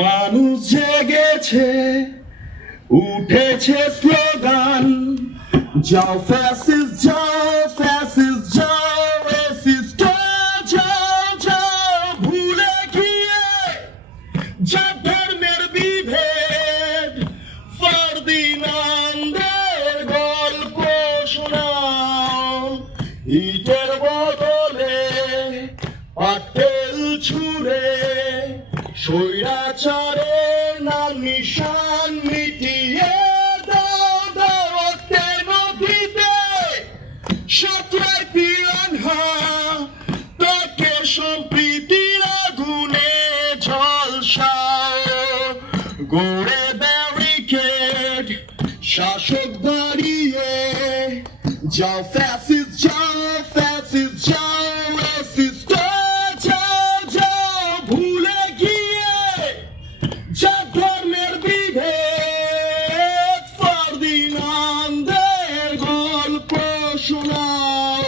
মানুষ জেগেছে, উঠেছে স্লোগান, যাও ফ্যাসিস্ট যাও, ফ্যাসিস্ট যাও, রেসিস্ট যাও, যাও ভুলে গিয়ে জাত ধর্মের বিভেদ, ফার্দিনান্দের গল্প শোনাও, ইটের বদলে পাটেল ছুঁড়ে স্বৈরাচারের নাম নিশান মিটিয়ে দাও, দাও রক্তে নদীতে সাঁতরায় পিরানহা, তাকে সম্প্রীতির আগুনে ঝলসাও, গড়ে ব্যারিকেড শাসক দাঁড়িয়ে, যাও ফ্যাসিস্ট যাও, ফ্যাসিস্ট যাও, রেসিস্ট যাও, যাও ভুলে গিয়ে জাত ধর্মের বিভেদ, ফার্দিনান্দের গল্প শোনাও,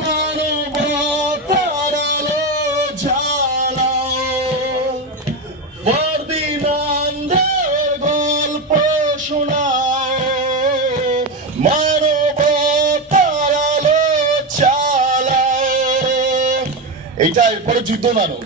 মানবতার আলো জ্বালাও, ফার্দিনান্দের গল্প শোনাও, মানবতার আলো জ্বালাও। এইটা এরপরে যুদ্ধ নাটক।